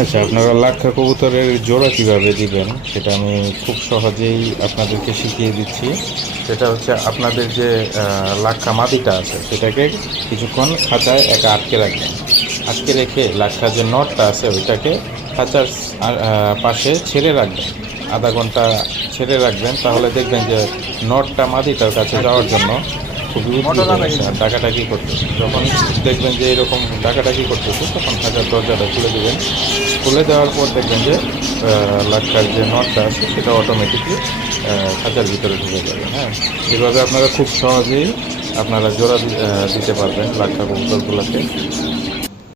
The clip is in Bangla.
আচ্ছা, আপনারা লাক্ষা কবুতরের জোড়া কিভাবে দিবেন সেটা আমি খুব সহজেই আপনাদেরকে শিখিয়ে দিচ্ছি। সেটা হচ্ছে আপনাদের যে লাক্ষা মাদিটা আছে সেটাকে কিছুক্ষণ খাঁচায় একা আটকে রাখবেন। আটকে রেখে লাক্ষা যে নটটা আছে ওইটাকে খাঁচার পাশে ছেড়ে রাখবেন। আধা ঘন্টা ছেড়ে রাখবেন, তাহলে দেখবেন যে নটটা মাদিটার কাছে যাওয়ার জন্য খুবই উদ্গ্রীব হয়ে আছে আর ডাকাডাকি করতেছে। যখন দেখবেন যে এরকম ডাকাডাকি করতেছে তখন খাঁচার দরজাটা খুলে দেবেন। খুলে দেওয়ার পর দেখবেন যে লাটকার যে নটটা আছে সেটা অটোমেটিকলি খাঁচার ভিতরে ঢুকে যাবে। হ্যাঁ, এভাবে আপনারা খুব সহজেই আপনারা জোড়া দিতে পারবেন লাটকা কবুতরগুলোকে।